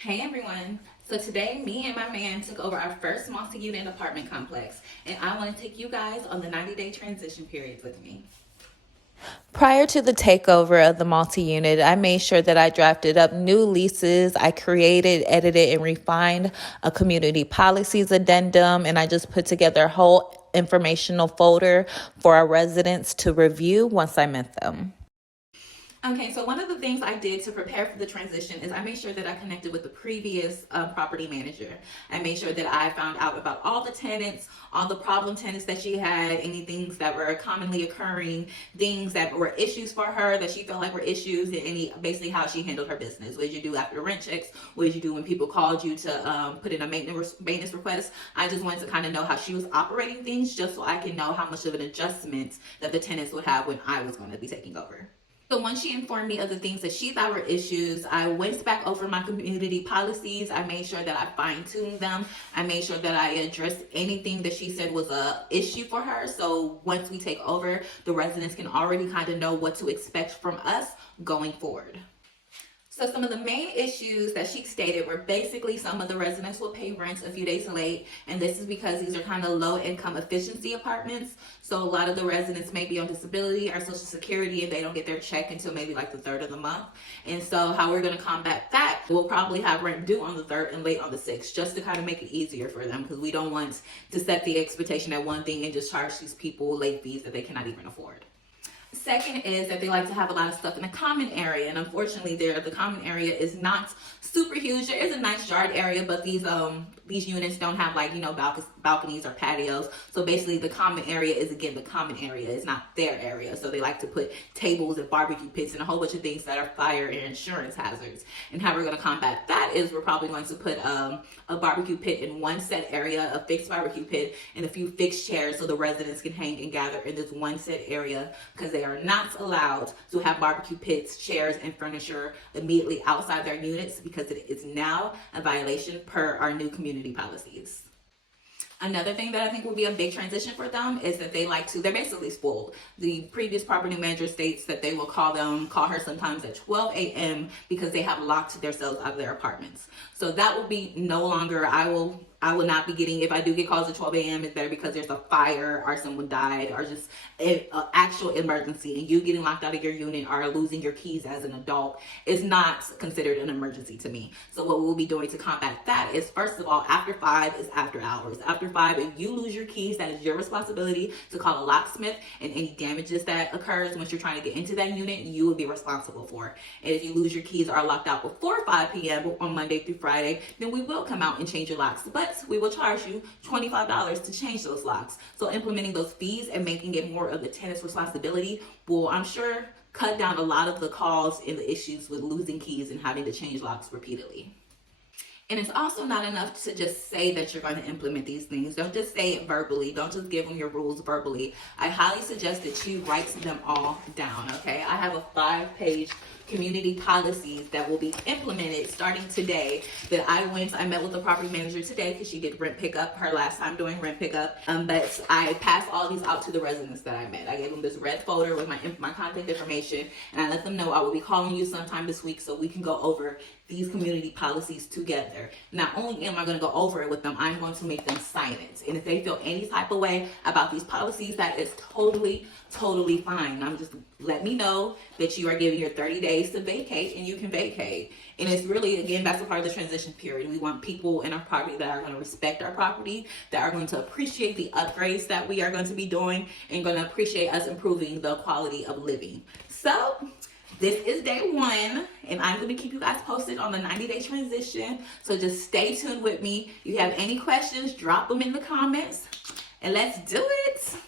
Hey everyone. So today, me and my man took over our first multi-unit apartment complex, and I want to take you guys on the 90-day transition period with me. Prior to the takeover of the multi unit, I made sure that I drafted up new leases. I created, edited, and refined a community policies addendum, and I just put together a whole informational folder for our residents to review once I met them. Okay, so one of the things I did to prepare for the transition is I made sure that I connected with the previous property manager. I made sure that I found out about all the tenants, all the problem tenants that she had, any things that were commonly occurring, things that were issues for her that she felt like were issues, and any basically how she handled her business. What did you do after rent checks? What did you do when people called you to put in a maintenance request? I just wanted to kind of know how she was operating things, just so I can know how much of an adjustment that the tenants would have when I was going to be taking over. So once she informed me of the things that she thought were issues, I went back over my community policies. I made sure that I fine-tuned them. I made sure that I addressed anything that she said was a issue for her. So once we take over, the residents can already kind of know what to expect from us going forward. So some of the main issues that she stated were basically some of the residents will pay rent a few days late, and this is because these are kind of low income efficiency apartments. So a lot of the residents may be on disability or social security, and they don't get their check until maybe like the third of the month. And so how we're going to combat that, we'll probably have rent due on the third and late on the sixth, just to kind of make it easier for them, because we don't want to set the expectation at one thing and just charge these people late fees that they cannot even afford. Second is that they like to have a lot of stuff in the common area, and unfortunately, the common area is not super huge. There is a nice yard area, but these units don't have like balconies or patios. So basically, the common area is again the common area. It's not their area. So they like to put tables and barbecue pits and a whole bunch of things that are fire and insurance hazards. And how we're going to combat that is we're probably going to put a barbecue pit in one set area, a fixed barbecue pit, and a few fixed chairs so the residents can hang and gather in this one set area, because they are not allowed to have barbecue pits, chairs, and furniture immediately outside their units, because it is now a violation per our new community policies. Another thing that I think will be a big transition for them is that they're basically spoiled. The previous property manager states that they will call her sometimes at 12 a.m. because they have locked themselves out of their apartments. So that will be no longer, I will not be getting, if I do get calls at 12 a.m., it's better because there's a fire or someone died or just an actual emergency, and you getting locked out of your unit or losing your keys as an adult is not considered an emergency to me. So what we'll be doing to combat that is, first of all, after 5 is after hours. After 5, if you lose your keys, that is your responsibility to call a locksmith, and any damages that occurs once you're trying to get into that unit, you will be responsible for. And if you lose your keys or are locked out before 5 p.m. on Monday through Friday, then we will come out and change your locks. But we will charge you $25 to change those locks. So implementing those fees and making it more of the tenant's responsibility will, I'm sure, cut down a lot of the calls and the issues with losing keys and having to change locks repeatedly. And it's also not enough to just say that you're going to implement these things. Don't just say it verbally. Don't just give them your rules verbally. I highly suggest that you write them all down, okay? I have a 5-page community policies that will be implemented starting today that I met with the property manager today because she did rent pickup her last time doing rent pickup. But I passed all these out to the residents that I met. I gave them this red folder with my contact information, and I let them know I will be calling you sometime this week so we can go over these community policies together. Not only am I going to go over it with them, I'm going to make them sign it. And if they feel any type of way about these policies, that is totally fine. Let me know that you are giving your 30 days to vacate, and you can vacate. And it's really, again, that's a part of the transition period. We want people in our property that are going to respect our property, that are going to appreciate the upgrades that we are going to be doing, and going to appreciate us improving the quality of living. So this is day 1, and I'm going to keep you guys posted on the 90-day transition. So just stay tuned with me. If you have any questions, drop them in the comments, and let's do it.